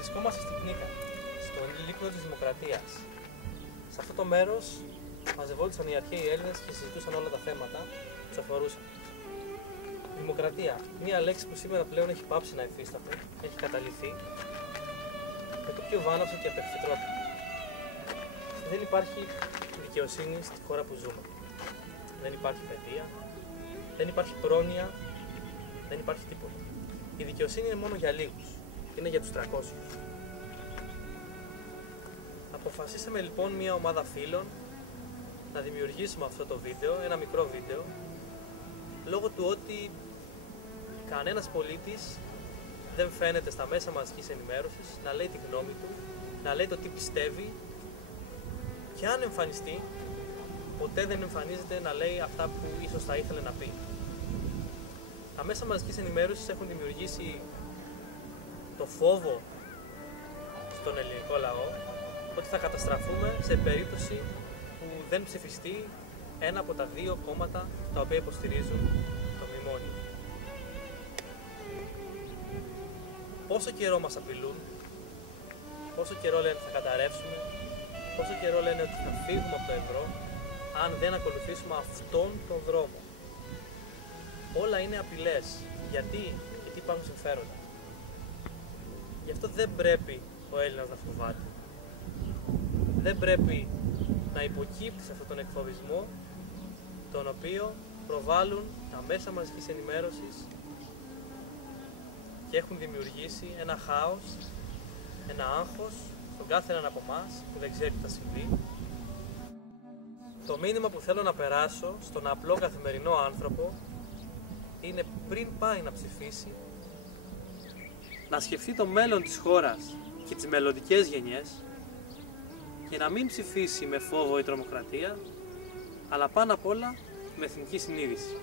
Βρισκόμαστε στην Κνίκα, στο λίκνο της Δημοκρατίας. Σε αυτό το μέρος μαζευόντουσαν οι αρχαίοι Έλληνες και συζητούσαν όλα τα θέματα που τους αφορούσαν. Δημοκρατία, μία λέξη που σήμερα πλέον έχει πάψει να υφίσταται, έχει καταληθεί με το πιο βάναυσο και απευθύ τρόπο. Δεν υπάρχει δικαιοσύνη στη χώρα που ζούμε. Δεν υπάρχει παιδεία, δεν υπάρχει πρόνοια, δεν υπάρχει τίποτα. Η δικαιοσύνη είναι μόνο για λίγους, είναι για τους 300. Αποφασίσαμε λοιπόν μια ομάδα φίλων να δημιουργήσουμε αυτό το βίντεο, ένα μικρό βίντεο, λόγω του ότι κανένας πολίτης δεν φαίνεται στα μέσα μαζικής ενημέρωσης να λέει τη γνώμη του, να λέει το τι πιστεύει, και αν εμφανιστεί, ποτέ δεν εμφανίζεται να λέει αυτά που ίσως θα ήθελε να πει. Τα μέσα μαζικής ενημέρωσης έχουν δημιουργήσει το φόβο στον ελληνικό λαό ότι θα καταστραφούμε σε περίπτωση που δεν ψηφιστεί ένα από τα δύο κόμματα τα οποία υποστηρίζουν το μνημόνιο. Πόσο καιρό μας απειλούν, πόσο καιρό λένε ότι θα καταρρεύσουμε, πόσο καιρό λένε ότι θα φύγουμε από το ευρώ αν δεν ακολουθήσουμε αυτόν τον δρόμο. Όλα είναι απειλές. Γιατί υπάρχουν συμφέροντα. Γι' αυτό δεν πρέπει ο Έλληνας να φοβάται. Δεν πρέπει να υποκύπτει σε αυτόν τον εκφοβισμό τον οποίο προβάλλουν τα μέσα μαζικής ενημέρωσης και έχουν δημιουργήσει ένα χάος, ένα άγχος στον κάθε έναν από εμάς που δεν ξέρει τι θα συμβεί. Το μήνυμα που θέλω να περάσω στον απλό καθημερινό άνθρωπο είναι, πριν πάει να ψηφίσει, να σκεφτεί το μέλλον της χώρας και τις μελλοντικές γενιές και να μην ψηφίσει με φόβο ή τρομοκρατία, αλλά πάνω απ' όλα με εθνική συνείδηση.